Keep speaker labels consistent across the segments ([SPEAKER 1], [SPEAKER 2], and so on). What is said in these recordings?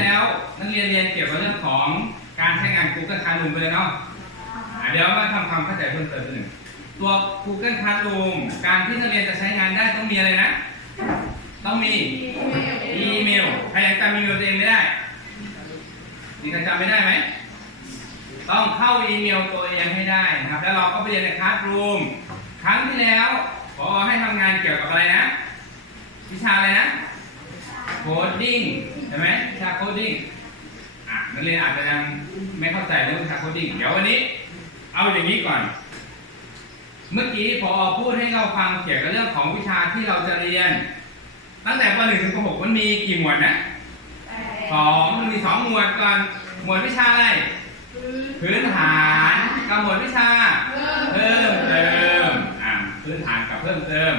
[SPEAKER 1] แล้วนักเรียนเรียนเกี่ยวกับเรื่องของการใช้งาน Google Classroom ไปเลยเนาะะเดี๋ยวมาทำความเข้าใจเพิ่มเติมหนึ่งตัว Google Classroom การที่นักเรียนจะใช้งานได้ต้องมีอะไรนะ ต้องมีอีเมล ใครยังจำอีเมลตัวเองไม่ได้มีใครจำไม่ได้ไหม ต้องเข้าอีเมลตัวเองให้ได้นะครับ แล้วเราก็ไปเรียนในคลาสรูมครั้งที่แล้วพอให้ทำงานเกี่ยวกับอะไรนะ วิชาอะไรนะ โคดดิ้งใช่ไหมวิชาโคดดิ้งอะนักเรียนอาจจะยังไม่เข้าใจเรื่องวิชาโคดดิ้งเดี๋ยววันนี้ เอาอย่างนี้ก่อน เมื่อกี้พอพูดให้เราฟังเกี่ยวกับเรื่องของวิชาที่เราจะเรียน ตั้งแต่ป .1 ถึงป .6 มันมีกี่หมวดนะสองมันมีสองหมวดก่อนหมวดวิชาอะไรพื้นฐานกับหมวดวิชา เพิ่มเติมอ่าพื้นฐานกับเพิ่มเติม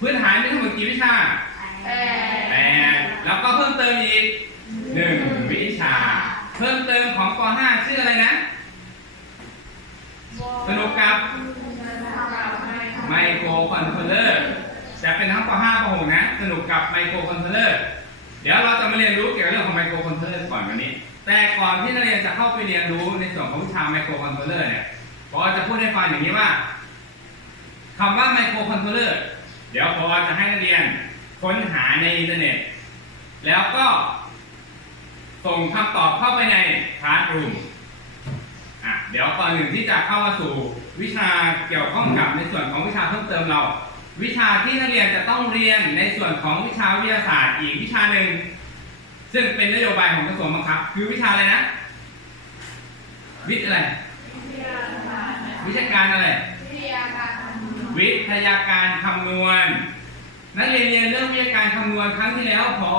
[SPEAKER 1] พื้นฐานมีทั้งหมดกี่วิชา แปดแล้วก็เพิ่มเติมอีกหนึ่งวิชา เพิ่มเติมของป .5 ชื่ออะไรนะ สนุกกับไมโครคอนโทรลเลอร์จะเป็นทั้งป .5 ป .6 นะ สนุกกับไมโครคอนโทรลเลอร์เดี๋ยวเราจะมาเรียนรู้เกี่ยวกับเรื่องของไมโครคอนโทรลเลอร์ก่อนวันนี้ แต่ก่อนที่นักเรียนจะเข้าไปเรียนรู้ในส่วนของวิชาไมโครคอนโทรลเลอร์เนี่ยพอจะพูดให้ฟังอย่างนี้ว่าคำว่าไมโครคอนโทรลเลอร์เดี๋ยวพอจะให้นักเรียน ค้นหาในอินเทอร์เน็ต แล้วก็ ส่งคำตอบเข้าไปในคลาสรูมอะเดี๋ยวก่อนหนึ่งที่จะเข้ามาสู่วิชาเกี่ยวข้องกับในส่วนของวิชาเพิ่มเติมเรา วิชาที่นักเรียนจะต้องเรียนในส่วนของวิชาวิทยาศาสตร์อีกวิชาหนึ่งซึ่งเป็นนโยบายของกระทรวงบังคับ คือวิชาอะไรนะ วิทย์อะไร วิชาการอะไร วิทยาการคำนวณ นักเรียนเรียนเรื่องวิทยาการคำนวณครั้งที่แล้วพอ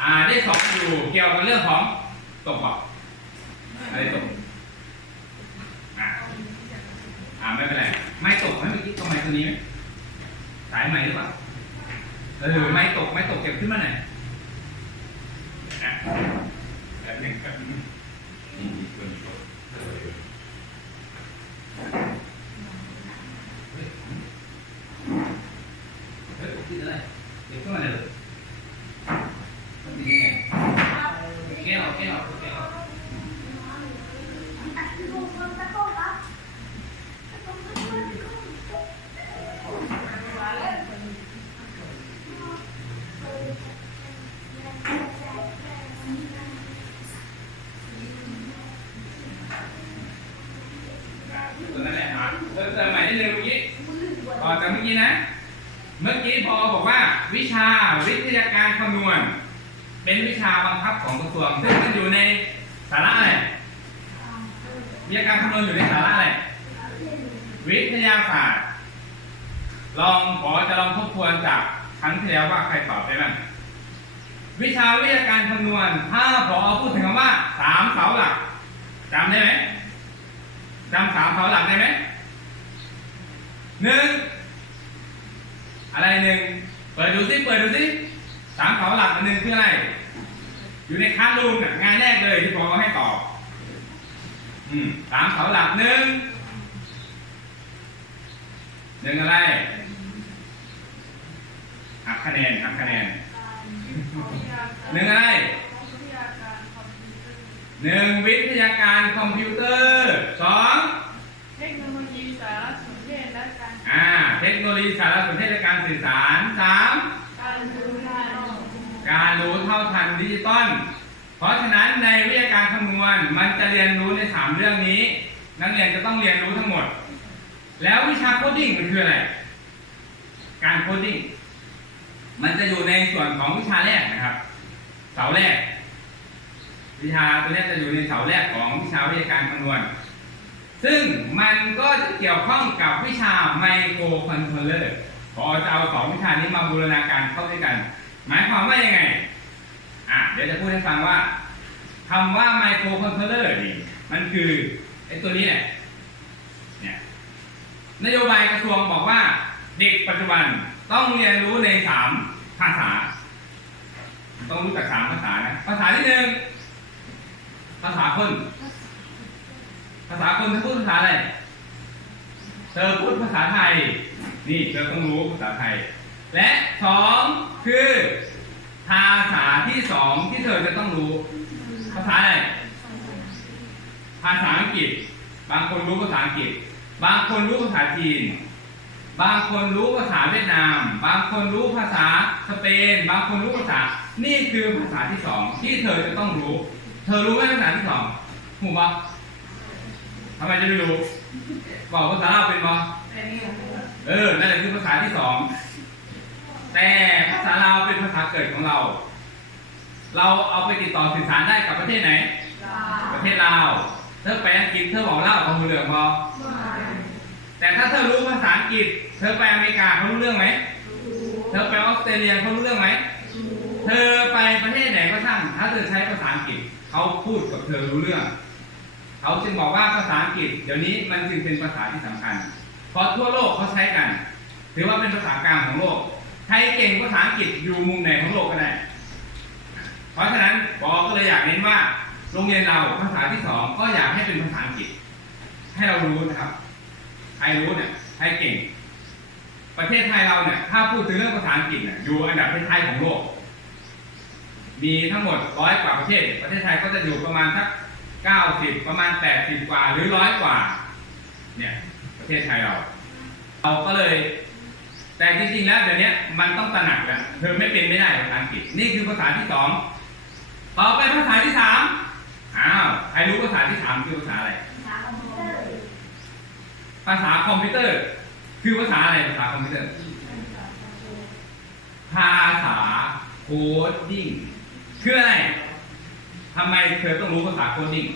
[SPEAKER 1] อ่าได้สอนอยู่เกี่ยวกับเรื่องของตกบอกอะไรตกอะอ่าไม่เป็นไรไม่ตกไม่เมื่อกี้ตรงไหนตัวนี้ไหมสายใหม่หรือเปล่าเออไม่ตกไม่ตกเก็บขึ้นมาหน่อยอะแป๊บหนึงแป๊บหนึงนี่มีตัวนี้ตัวเออเฮ้ยเฮ้ยคิดอะไรเก็บขึ้นมาเลยต้องดีไงแก้วแก้วแก้ว ตัวนั้นแหละอะเติมเติมใหม่นิดนึงเมื่อกี้ต่อจากเมื่อกี้นะ เมื่อกี้พอบอกว่า วิ ชาวิทยาการคำนวณ เป็นวิชาบังคับของกระทรวงซึ่งมันอยู่ในสาระอะไรวิทยาการคำนวณอยู่ในสาระอะไร วิทยาศาสตร์ ลองขอจะลองทบทวนจากครั้งที่แล้วว่าใครตอบได้บ้างวิชาวิทยาการคำนวณ ถ้าพอพูดถึงคำว่าสามเสาหลักจำได้ไหม จำสามเสาหลักได้ไหมหนึ่งอะไรหนึ่ง เปิดดูสิเปิดดูสิสามเสาหลักอันหนึ่งคืออะไร อยู่ในคลาสรูมน่ะงานแรกเลยที่ผมเอาให้ตอบอืมสามเสาหลักหนึ่งหนึ่งอะไรหักคะแนนหักคะแนนหนึ่งอะไรหนึ่งวิทยาการคอมพิวเตอร์สอง
[SPEAKER 2] เทคโนโลยีสารสนเทศและการ
[SPEAKER 1] อ่าเทคโนโลยีสารสนเทศและการสื่อสารสาม
[SPEAKER 2] การดูงาน
[SPEAKER 1] การรู้เท่าทันดิจิตอลเพราะฉะนั้นในวิทยาการคำนวณมันจะเรียนรู้ในสามเรื่องนี้ นักเรียนจะต้องเรียนรู้ทั้งหมด แล้ววิชาโคดดิ้งมันคืออะไร การโคดดิ้งมันจะอยู่ในส่วนของวิชาแรกนะครับ เสาแรก วิชาตัวนี้จะอยู่ในเสาแรกของวิชาวิทยาการคำนวณ ซึ่งมันก็จะเกี่ยวข้องกับวิชาไมโครคอนโทรลเลอร์พอจะเอาสองวิชานี้มาบูรณาการเข้าด้วยกัน หมายความว่ายังไง อะเดี๋ยวจะพูดให้ฟังว่าคำว่าไมโครคอนโทรลเลอร์นี่มันคือไอ้ตัวนี้แหละเนี่ยนโยบายกระทรวงบอกว่าเด็กปัจจุบันต้องเรียนรู้ในสามภาษา ต้องรู้จักสามภาษานะภาษาที่หนึ่งภาษาคน ภาษาคนเธอพูดภาษาอะไรเธอพูดภาษาไทย นี่เธอต้องรู้ภาษาไทย และสองคือภาษาที่สองที่เธอจะต้องรู้ ภาษาอะไร ภาษาอังกฤษ บางคนรู้ภาษาอังกฤษ บางคนรู้ภาษาจีน บางคนรู้ภาษาเวียดนาม บางคนรู้ภาษาสเปน บางคนรู้ภาษา นี่คือภาษาที่สองที่เธอจะต้องรู้ เธอรู้ไหมภาษาที่สองหูปะทำไมจะไม่รู้ บอกภาษาเราเป็นปะเออ นั่นแหละคือภาษาที่สอง แต่ภาษาลาวเป็นภาษาเกิดของเรา เราเอาไปติดต่อสื่อสารได้กับประเทศไหน ประเทศลาว เธอไปอังกฤษเธอบอกเล่าเขารู้เรื่องพอแต่ถ้าเธอรู้ภาษาอังกฤษ เธอไปอเมริกาเขารู้เรื่องไหม เธอไปออสเตรเลียเขารู้เรื่องไหม เธอไปประเทศไหนก็ช่าง ถ้าเธอใช้ภาษาอังกฤษเขาพูดกับเธอรู้เรื่อง เขาจึงบอกว่าภาษาอังกฤษ เดี๋ยวนี้มันจึงเป็นภาษาที่สำคัญ เพราะทั่วโลกเขาใช้กัน ถือว่าเป็นภาษากลางของโลกใค รเก่งภาษาอังกฤษอยู่มุมไหนของโลกก็ได้ เพราะฉะนั้นปอก็เลยอยากเน้นว่า โรงเรียนเราภาษาที่สองก็อยากให้เป็นภาษาอังกฤษ ให้เรารู้นะครับ ใครรู้เนี่ยใครเก่ง ประเทศไทยเราเนี่ย ถ้าพูดถึงเรื่องภาษาอังกฤษเนี่ยอยู่อันดับท้ายๆของโลก มีทั้งหมดร้อยกว่าประเทศ ประเทศไทยก็จะอยู่ประมาณสักเก้าสิบประมาณแปดสิบกว่าหรือร้อยกว่า เนี่ย ประเทศไทยเรา เราก็เลย แต่จริงๆแล้วเดี๋ยวนี้มันต้องตระหนักอะเธอไม่เป็นไม่ได้ภาษาอังกฤษนี่คือภาษาที่สองต่อไปภาษาที่สามอ้าวใครรู้ภาษาที่สามคือภาษาอะไร ภาษาคอมพิวเตอร์ คือภาษาอะไรภาษาคอมพิวเตอร์ ภาษาโคดดิ้งคืออะไรทำไมเธอต้องรู้ภาษาโคดดิ้ง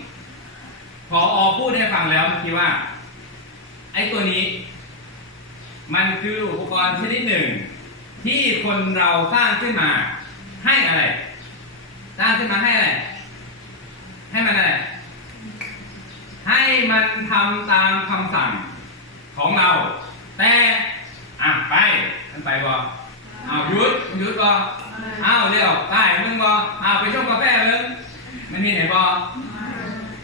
[SPEAKER 1] พออพูดให้ฟังแล้วเมื่อกี้ว่า ไอ้ตัวนี้ มันคืออุปกรณ์ชนิดหนึ่ง ที่คนเราสร้างขึ้นมาให้อะไร สร้างขึ้นมาให้อะไร ให้มันอะไร ให้มันทำตามคำสั่งของเรา แต่อะไปมันไปบอเอาหยุดมึงหยุดบออ้าวเร็วได้มึงบอเอาไปชงกาแฟมึงมันมีไหนบอ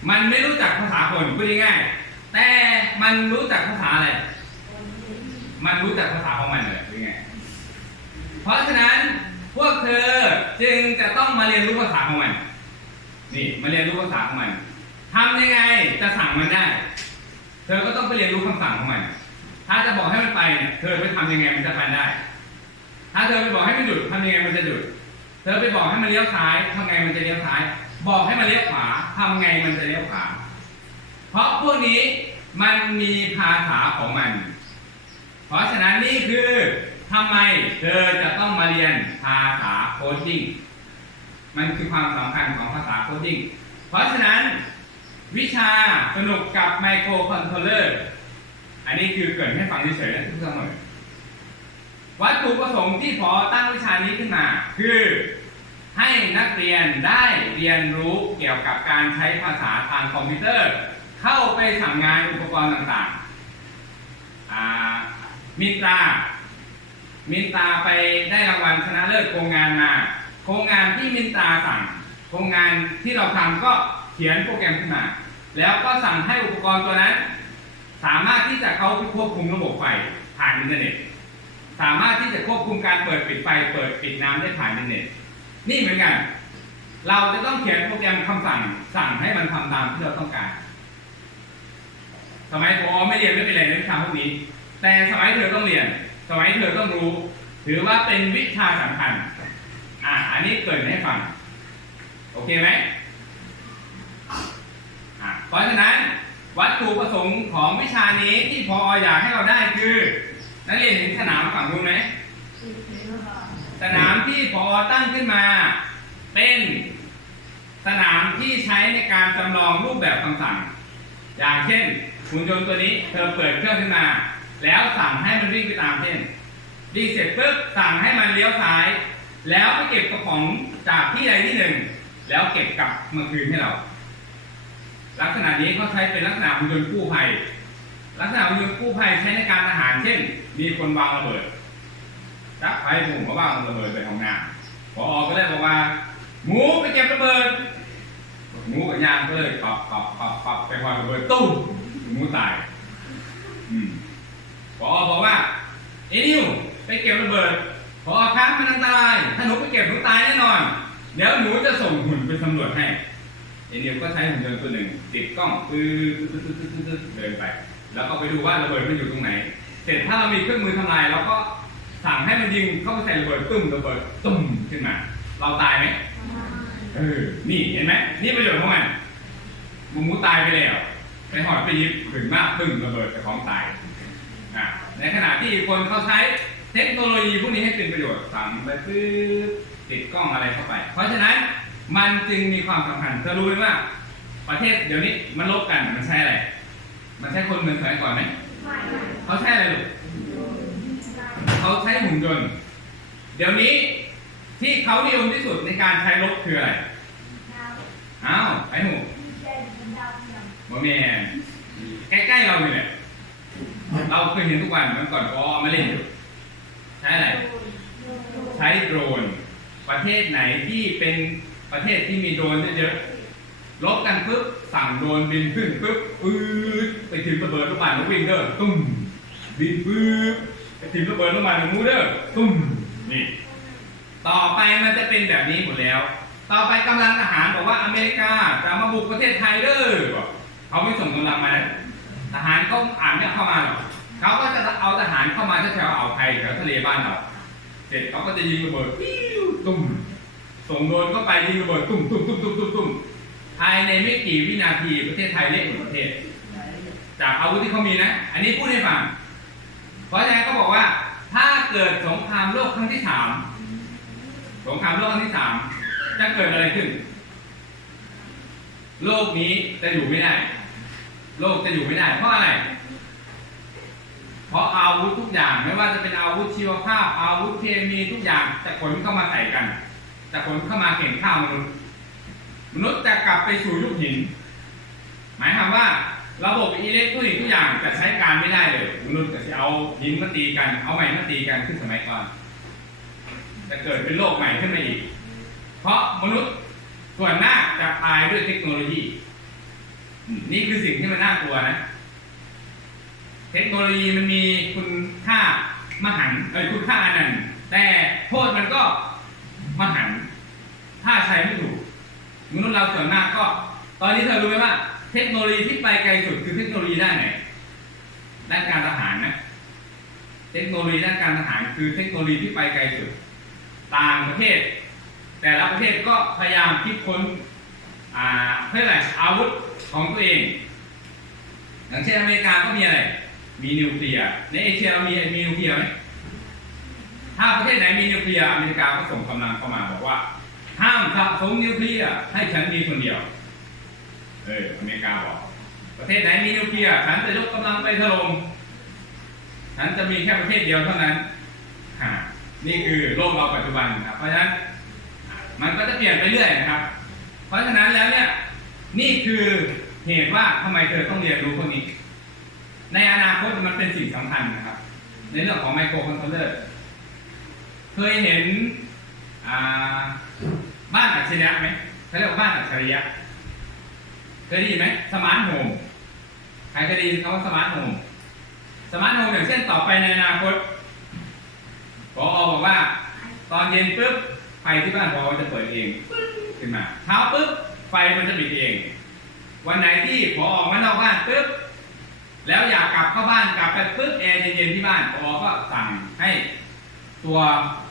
[SPEAKER 1] มันไม่รู้จักภาษาคนพูดง่ายๆแต่มันรู้จักภาษาอะไร มันรู้จักภาษาของมันเลยหรือไง เพราะฉะนั้นพวกเธอจึงจะต้องมาเรียนรู้ภาษาของมัน นี่มาเรียนรู้ภาษาของมันทำยังไงจะสั่งมันได้ เธอก็ต้องไปเรียนรู้คำสั่งของมัน ถ้าจะบอกให้มันไปเนี่ย เธอไปทำยังไงมันจะไปได้ ถ้าเธอไปบอกให้มันหยุดทำยังไงมันจะหยุด เธอไปบอกให้มันเลี้ยวซ้ายทำไงมันจะเลี้ยวซ้าย บอกให้มันเลี้ยวขวาทำไงมันจะเลี้ยวขวา เพราะพวกนี้มันมีภาษาของมัน เพราะฉะนั้นนี่คือทำไมเธอจะต้องมาเรียนภาษาโคดดิ้งมันคือความสำคัญของภาษาโคดดิ้งเพราะฉะนั้นวิชาสนุกกับไมโครคอนโทรลเลอร์ อันนี้คือเกิดให้ฟังเฉยๆนะทุกท่านเลยวัตถุประสงค์ที่พอตั้งวิชานี้ขึ้นมา คือให้นักเรียนได้เรียนรู้เกี่ยวกับการใช้ภาษาทางคอมพิวเตอร์ เข้าไปสั่งงานอุปกรณ์ต่างๆอ่า มินตรามินตราไปได้รางวัลชนะเลิศโครงงานมา โครงงานที่มินตราสั่ง โครงงานที่เราทำก็เขียนโปรแกรมขึ้นมา แล้วก็สั่งให้อุปกรณ์ตัวนั้น สามารถที่จะเข้าควบคุมระบบไฟผ่านอินเทอร์เน็ต สามารถที่จะควบคุมการเปิดปิดไฟเปิดปิดน้ำได้ผ่านอินเทอร์เน็ต นี่เหมือนกัน เราจะต้องเขียนโปรแกรมคำสั่ง สั่งให้มันทำตามที่เราต้องการ สมัยผมไม่เรียนไม่เป็นไรในวิชาพวกนี้ แต่สมัยเธอต้องเรียน สมัยเธอต้องรู้ ถือว่าเป็นวิชาสำคัญ อ่าอันนี้เกิดให้ฟัง โอเคไหมอะเพราะฉะนั้นวัตถุประสงค์ของวิชานี้ที่พออยากให้เราได้คือ นักเรียนเห็นสนามฝั่งนู้นไหมสนามที่พอตั้งขึ้นมา เป็นสนามที่ใช้ในการจำลองรูปแบบคำสั่ง อย่างเช่นหุ่นยนต์ตัวนี้เธอเปิดเครื่องขึ้นมา แล้วสั่งให้มันวิ่งไปตามเส้นวิ่งเสร็จปุ๊บสั่งให้มันเลี้ยวซ้าย แล้วไปเก็บกระป๋องจากที่ใดที่หนึ่ง แล้วเก็บกลับมาคืนให้เรา ลักษณะนี้เขาใช้เป็นลักษณะหุ่นยนต์กู้ภัย ลักษณะหุ่นยนต์กู้ภัยใช้ในการทหารเช่น มีคนวางระเบิดจักไฟหมูมาวางระเบิดไปของน้ำพออก็เลยบอกว่าหมูไปเก็บระเบิดหมูกับยางก็เลยปับปับปับปับไปวาระเบิดตุ้มหมูตาย พอบอกว่าไอ้นิวไปเก็บระเบิดพอครับมันอันตรายถ้าหนูไปเก็บหนูตายแน่นอน เดี๋ยวหนูจะส่งหุ่นไปสำรวจให้ไอเดียวก็ใช้หุ่นยนต์ตัวหนึ่งติดกล้องปื๊ดตึ๊ดตึ๊ดตึ๊ดตึ๊ดตึ๊ดเดินไป แล้วก็ไปดูว่าระเบิดมันอยู่ตรงไหน เสร็จถ้าเรามีเครื่องมือทำลายเราก็สั่งให้มันยิงเข้าไปใส่ระเบิดตุ้มระเบิดตุ้มขึ้นมา เราตายไหมเออ นี่เห็นไหมนี่ประโยชน์ของมันหมูหมูตายไปแล้วไปหอดไปยิบถึงมากตึ้งระเบิดกับของตายอะ ในขณะที่คนเขาใช้เทคโนโลยีพวกนี้ให้เป็นประโยชน์สั่งไปปื๊บติดกล้องอะไรเข้าไป เพราะฉะนั้นมันจึงมีความสำคัญเธอรู้ไหมว่า ประเทศเดี๋ยวนี้มันลบกันมันใช้อะไร มันใช้คนเหมือนสมัยก่อนไหมเขาใช้อะไรลูกเขาใช้หุ่นยนต์ เดี๋ยวนี้ที่เขานิยมที่สุดในการใช้รบคืออะไรอ้าวไอ้หนูบ่แม่นใกล้ๆเราเลยแหละ เราเคยเห็นทุกวันมันก่อนพอไมาเล่นอยู่ใช้อะไร ใช้โดรน ประเทศไหนที่เป็นประเทศที่มีโดรนเยอะๆลบกันปุ๊บสั่งโดรนบินขึ้นปุ๊บปื๊ดไปถึงระเบิดลูกบาศก์แล้ววิ่งเด้อตุ้มบินปุ๊บไปถึงระเบิดลูกบาศก์ลูกมูเด้อตุ้มนี่ต่อไปมันจะเป็นแบบนี้หมดแล้ว ต่อไปกำลังทหารบอกว่าอเมริกาจะมาบุกประเทศไทยเด้อเขาไม่ส่งกำลังมา ทหารเขาอ่านไม่เข้ามาหรอกเขาก็จะเอาทหารเข้ามาแถวอ่าวไทยแถวทะเลบ้านเราเสร็จเขาก็จะยิงระเบิดปิ้วตุ้มส่งโดนเข้าไปยิงระเบิดตุ้มตุ้มตุ้มตุ้มตุ้มตุ้มภายในไม่กี่วินาทีประเทศไทยเละหมดประเทศ จากอาวุธที่เขามีนะ อันนี้พูดให้ฟัง เพราะฉะนั้นก็บอกว่า ถ้าเกิดสงครามโลกครั้งที่สามสงครามโลกครั้งที่สามจะเกิดอะไรขึ้น โลกนี้จะอยู่ไม่ได้ โลกจะอยู่ไม่ได้ เพราะอะไร เพราะอาวุธทุกอย่างไม่ว่าจะเป็นอาวุธชีวภาพ อาวุธเคมีทุกอย่างจะขนเข้ามาใส่กันจะขนเข้ามาเข็นข้าวมนุษย์ มนุษย์จะกลับไปสู่ยุคหิน หมายความว่าระบบอิเล็กทรอนิกส์ทุกอย่างจะใช้การไม่ได้เลยมนุษย์จะเอาหินมาตีกัน เอาใหม่มาตีกันขึ้นสมัยก่อนจะเกิดเป็นโลกใหม่ขึ้นมาอีก เพราะมนุษย์ส่วนมาจะตายด้วยเทคโนโลยี นี่คือสิ่งที่มันน่ากลัวนะ เทคโนโลยีมันมีคุณค่ามหันเอ้ยคุณค่าอันนั้นแต่โทษมันก็มหันถ้าใช้ไม่ถูกมนุษย์เราส่วนมากก็ ตอนนี้เธอรู้ไหมว่า เทคโนโลยีที่ไปไกลสุดคือเทคโนโลยีด้านไหนด้านการทหารนะ เทคโนโลยีด้านการทหารคือเทคโนโลยีที่ไปไกลสุด ต่างประเทศ แต่ละประเทศก็พยายามคิดค้นอ่าเพื่ออะไรอาวุธ ของตัวเองอย่างเช่นอเมริกาก็มีอะไร มีนิวเคลียร์ ในเอเชียเรามีมีนิวเคลียร์ไหมถ้าประเทศไหนมีนิวเคลียร์อเมริกาก็ส่งกำลังเข้ามาบอกว่า ห้ามสะสมนิวเคลียร์ให้ฉันมีคนเดียว เอออเมริกาบอก ประเทศไหนมีนิวเคลียร์ฉันจะยกกำลังไปถล่มฉันจะมีแค่ประเทศเดียวเท่านั้นนี่คือโลกเราปัจจุบันนะครับ เพราะฉะนั้นมันก็จะเปลี่ยนไปเรื่อยนะครับ เพราะฉะนั้นแล้วเนี่ย นี่คือเหตุว่าทำไมเธอต้องเรียนรู้พวกนี้ ในอนาคตมันเป็นสิ่งสำคัญนะครับ ในเรื่องของไมโครคอนโทรลเลอร์ เคยเห็นบ้านอัจฉริยะไหมเขาเรียกว่าบ้านอัจฉริยะ เคยได้ยินไหมสมาร์ทโฮม ใครเคยได้ยินคำว่าสมาร์ทโฮม สมาร์ทโฮมอย่างเช่นต่อไปในอนาคตพอบอกว่า ตอนเย็นปุ๊บไฟที่บ้านพอจะเปิดเองขึ้นมาเช้าปุ๊บ ไฟมันจะปิดเอง วันไหนที่พอออกมานอกบ้านปุ๊บแล้วอยากกลับเข้าบ้านกลับไปปุ๊บแอร์เย็นๆที่บ้านพอก็สั่งให้ตัว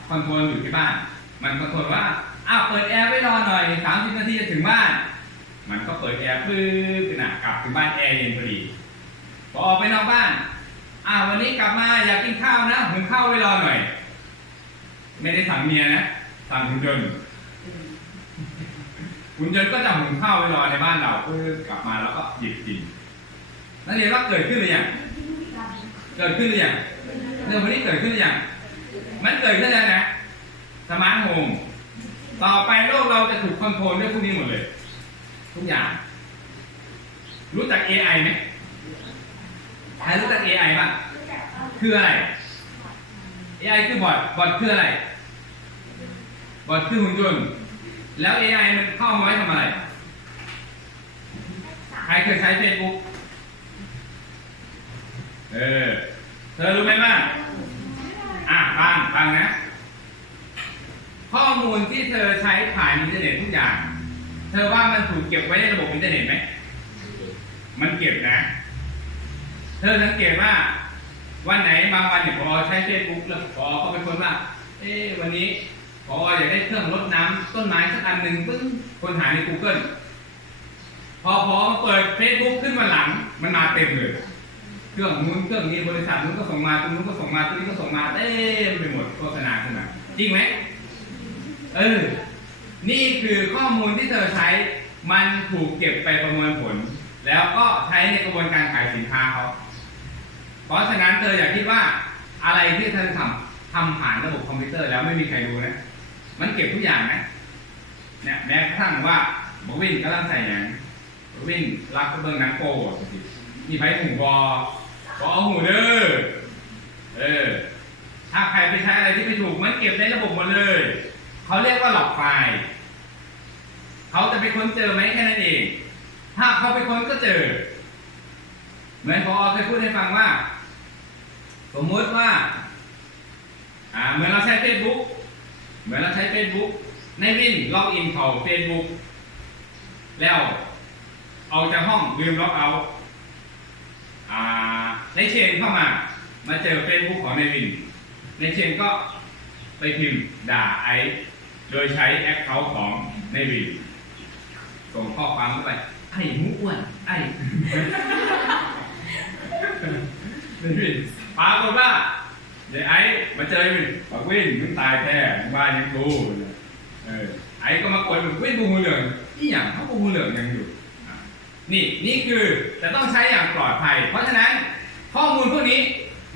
[SPEAKER 1] คอนโทรลอยู่ที่บ้าน มันคอนโทรลว่าอ้าวเปิดแอร์ไว้รอหน่อย30นาทีจะถึงบ้าน มันก็เปิดแอร์ปึ๊บขึ้นมากลับถึงบ้านแอร์เย็นพอดีพอออกไปนอกบ้านอ้าววันนี้กลับมาอยากกินข้าวนะหุงข้าวไว้รอหน่อย ไม่ได้สั่งเมียนะสั่งหุ่นยนต์ หุ่นยนต์ก็จะหุงข้าวไว้รอในบ้านเราเพื่อกลับมาแล้วก็หยิบกินนักเรียนว่าเกิดขึ้นหรือยังเกิดขึ้นหรือยังเรื่องพวกนี้เกิดขึ้นหรือยังมันเกิดขึ้นแล้วนะสมาร์ทโฮมต่อไปโลกเราจะถูกคอนโทรลด้วยพวกนี้หมดเลย ทุกอย่าง รู้จัก AI ไหมใครรู้จัก AI บ้างคืออะไร AI คือบอทบอทคืออะไรบอทคือหุ่นยนต์ แล้ว AI มันเข้ามาไว้ทำอะไร ใครเคยใช้ Facebook เออ เธอรู้ไหมบ้างอะฟังฟังนะ ข้อมูลที่เธอใช้ผ่านอินเทอร์เน็ตทุกอย่าง เธอว่ามันถูกเก็บไว้ในระบบอินเทอร์เน็ตไหม มันเก็บนะ เธอสังเกตว่า วันไหนบางวันเนี่ยพอใช้เฟซบุ๊กแล้วพอเขาไปค้นว่า เอ๊ะวันนี้ พออยากได้เครื่องรดน้ำต้นไม้สักอันหนึ่งปึ้งคนหาใน Google พอพอเปิด Facebook ขึ้นมาหลัง มันมาเต็มเลย เครื่องนู้นเครื่องนี้บริษัทนู้นก็ส่งมาตรงนู้นก็ส่งมาตรงนี้ก็ส่งมาเต็มไปหมดโฆษณาขึ้นมาจริงไหมเออ นี่คือข้อมูลที่เธอใช้มันถูกเก็บไปประมวลผล แล้วก็ใช้ในกระบวนการขายสินค้าเขาเพราะฉะนั้นเธออย่าคิดว่าอะไรที่เธอทำทำผ่านระบบคอมพิวเตอร์แล้วไม่มีใครรู้นะ มันเก็บทุกอย่างนะเนี่ยแม้กระทั่งว่าบวินกำลังใส่อย่างบวินรักกระเบื้องนังโป้สิมีไฟหูบอบอเอาหูเด้อเออ ถ้าใครไปใช้อะไรที่ไม่ถูกมันเก็บในระบบหมดเลย เขาเรียกว่าหลอกไฟล์เขาจะไปค้นเจอไหมแค่นั้นเอง ถ้าเขาไปค้นก็เจอ เหมือนพอเคยพูดให้ฟังว่า สมมุติว่า อ่าเหมือนเราใช้ Facebook เหมือนเราใช้ Facebook ในวินล็อกอินเข้า Facebook แล้วออกจากห้องลืมล็อกเอาในเชนเข้ามา มาเจอ Facebook ของในวิน ในเชนก็ไปพิมพ์ด่าไอโดยใช้แอคเคาท์ของในวินส่งข้อความเข้าไปไอ้หมูอ้วนไอ้ในวินปรากฏว่า เดี๋ยไอ้มาเจอวินบอกวินมึงตายแท้มึงบ้านยังกูเออไอ้ก็มากดบอกวินบูหูเหลืองนี่อย่างเขาบูหูเหลืองยังอยู่นี่นี่คือจะต้องใช้อย่างปลอดภัย เพราะฉะนั้นข้อมูลพวกนี้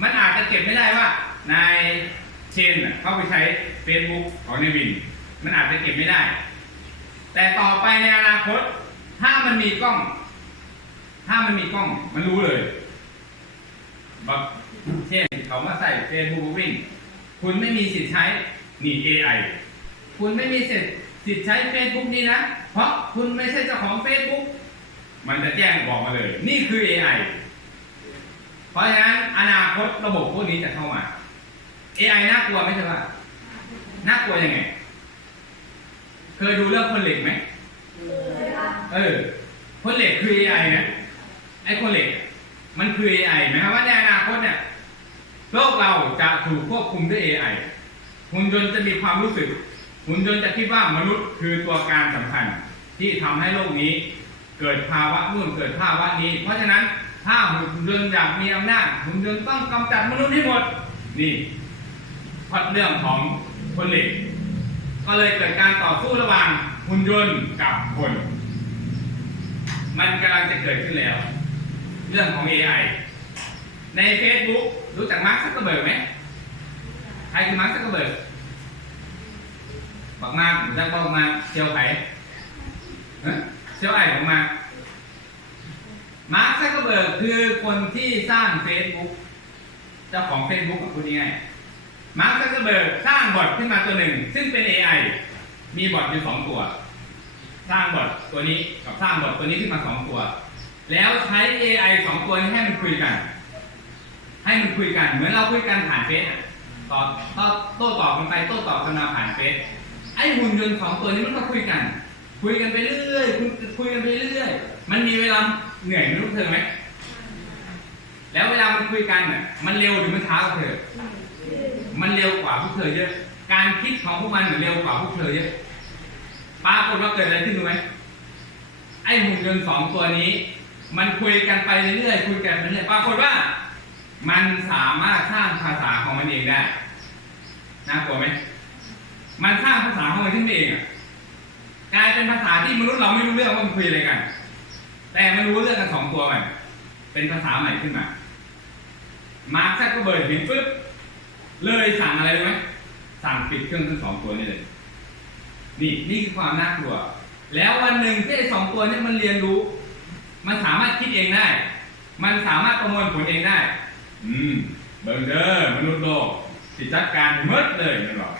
[SPEAKER 1] มันอาจจะเก็บไม่ได้ว่านายเชนเข้าไปใช้ Facebook ของในวิน มันอาจจะเก็บไม่ได้ แต่ต่อไปในอนาคต ถ้ามันมีกล้อง ถ้ามันมีกล้อง มันรู้เลยแบบ เช่นเขามาใส่เฟซบุ๊กวิ่งคุณไม่มีสิทธิ์ใช้นี่ AI คุณไม่มีสิทธิ์สิทธิ์ใช้ Facebook นี้นะ เพราะคุณไม่ใช่เจ้าของ Facebook มันจะแจ้งบอกมาเลย นี่คือ AI เพราะฉะนั้นอนาคตระบบพวกนี้จะเข้ามา AI น่ากลัวไหมใช่ปะน่ากลัวยังไง เคยดูเรื่องคนเหล็กไหมเออ คนเหล็กคือ AI นะไอ้คนเหล็ก มันคือ AI หมายความว่าในอนาคตเนี่ย โลกเราจะถูกควบคุมด้วย AI หุ่นยนต์จะมีความรู้สึก หุ่นยนต์จะคิดว่ามนุษย์คือตัวการสำคัญ ที่ทำให้โลกนี้ เกิดภาวะนู่นเกิดภาวะนี้ เพราะฉะนั้นถ้าหุ่นยนต์อยากมีอำนาจหุ่นยนต์ต้องกำจัดมนุษย์ให้หมดนี่พล็อดเรื่องของคนเหล็ก ก็เลยเกิดการต่อสู้ระหว่างหุ่นยนต์กับคน มันกำลังจะเกิดขึ้นแล้ว เรื่องของ AI ใน Facebook รู้จักมาร์คซักเกอร์เบิร์กไหมใครคือมาร์คซักเกอร์เบิร์กบอกมารู้จักบอกมาเซียวไผ่เซียวไอ้ของมา มาร์คซักเกอร์เบิร์กคือคนที่สร้าง Facebook เจ้าของ Facebook กับพูดง่ายมาร์คซักเกอร์เบิร์กสร้างบอทขึ้นมาตัวหนึ่ง ซึ่งเป็น AI มีบอทอยู่สองตัว สร้างบอทตัวนี้กับสร้างบอทตัวนี้ขึ้นมาสองตัว แล้วใช้ AI สองตัวนี้ให้มันคุยกัน ให้มันคุยกัน เหมือนเราคุยกันผ่านเฟซอะต่อต่อโต้ตอบกันไปโต้ตอบกันมาผ่านเฟซไอ้หุ่นยนต์สองตัวนี้มันก็คุยกัน คุยกันไปเรื่อยคุยกันไปเรื่อยมันมีเวลาเหนื่อยไม่รู้เธอไหมแล้วเวลามันคุยกันน่ะมันเร็วหรือมันช้ากว่าเธอ มันเร็วกว่าพวกเธอเยอะ การคิดของพวกมันเร็วกว่าพวกเธอเยอะปรากฏว่าเกิดอะไรขึ้นรู้ไหมไอ้หุ่นยนต์สองตัวนี้ มันคุยกันไปเรื่อยคุยกันไปเรื่อยปรากฏว่า มันสามารถสร้างภาษาของมันเองได้น่ากลัวไหมมันสร้างภาษาของมันขึ้นมาเองอะกลายเป็นภาษาที่มนุษย์เราไม่รู้เรื่องว่ามันคุยอะไรกัน แต่มันรู้เรื่องกันสองตัวมันเป็นภาษาใหม่ขึ้นมา มาร์คซักกอร์เบิร์ดเห็นปุ๊บเลยสั่งอะไรรู้ไหมสั่งปิดเครื่องทั้งสองตัวนี่เลย นี่นี่คือความน่ากลัว แล้ววันหนึ่งที่สองตัวนี้มันเรียนรู้ มันสามารถคิดเองได้ มันสามารถประมวลผลเองได้ อืมเบิร์เดอร์มนุษย์โลกสิจัดการเมิดเลยมันบอก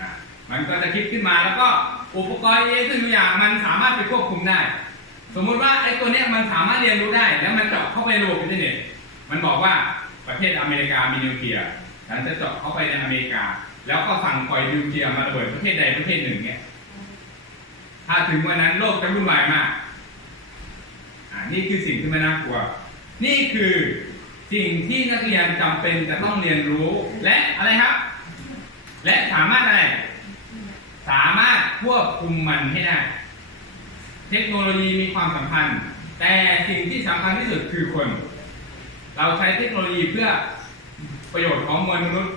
[SPEAKER 1] อะมันก็จะคิดขึ้นมาแล้วก็อุปกรณ์เองทุกอย่างมันสามารถไปควบคุมได้ สมมุติว่าไอ้ตัวเนี้ยมันสามารถเรียนรู้ได้ แล้วมันเจาะเข้าไปในระบบอินเทอร์เน็ตมันบอกว่าประเทศอเมริกามีนิวเคลียร์ฉันจะเจาะเข้าไปในอเมริกา แล้วก็สั่งปล่อยนิวเคลียร์มาระเบิดประเทศใดประเทศหนึ่งเนี่ยถ้าถึงวันนั้นโลกจะวุ่นวายมากอ่านี่คือสิ่งที่ไม่น่ากลัว นี่คือ สิ่งที่นักเรียนจำเป็นจะต้องเรียนรู้ และอะไรครับ และสามารถอะไร สามารถควบคุมมันให้ได้เทคโนโลยีมีความสำคัญแต่สิ่งที่สำคัญที่สุดคือคน เราใช้เทคโนโลยีเพื่อประโยชน์ของมวลมนุษย์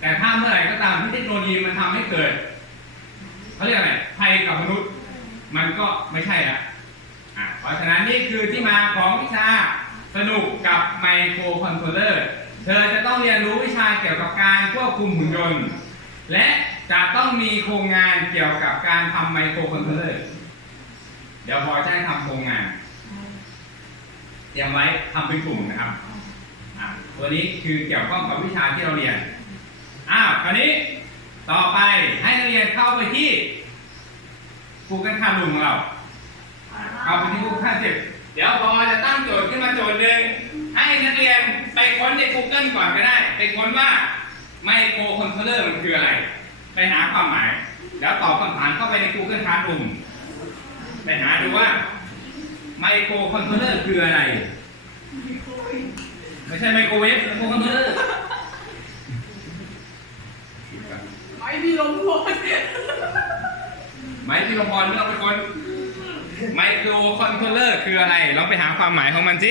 [SPEAKER 1] แต่ถ้าเมื่อไหร่ก็ตามที่เทคโนโลยีมันทำให้เกิดเขาเรียกอะไรภัยกับมนุษย์ มันก็ไม่ใช่ละอะเพราะฉะนั้นนี่คือที่มาของวิชา สนุกกับไมโครคอนโทรลเลอร์ เธอจะต้องเรียนรู้วิชาเกี่ยวกับการควบคุมหุ่นยนต์ และจะต้องมีโครงงานเกี่ยวกับการทำไมโครคอนโทรลเลอร์ เดี๋ยวพอจะให้ทำโครงงาน เตรียมไว้ทำเป็นกลุ่มนะครับตัวนี้คือเกี่ยวข้องกับวิชาที่เราเรียน อ้าว คราวนี้ต่อไปให้นักเรียนเข้าไปที่ Google Classroom ของเรา เข้าไปที่ Google เจ็บ ดี๋ยวพอจะตั้งโจทย์ขึ้นมาโจทย์หนึ่งให้นักเรียนไปค้นใน Google ก่อนก็ได้ ไปค้นว่าไมโครคอนโทรลเลอร์มันคืออะไร ไปหาความหมาย แล้วตอบคำถามเข้าไปใน Google Classroom ไปหาดูว่าไมโครคอนโทรลเลอร์คืออะไร ไม่ใช่ไมโครเวฟไมโครคอนโทรลเลอร์
[SPEAKER 2] ไม่มีลมพล
[SPEAKER 1] ไม้ที่ลงบอลเราไปคน ไมโครคอนโทรลเลอร์คืออะไร ลองไปหาความหมายของมันสิ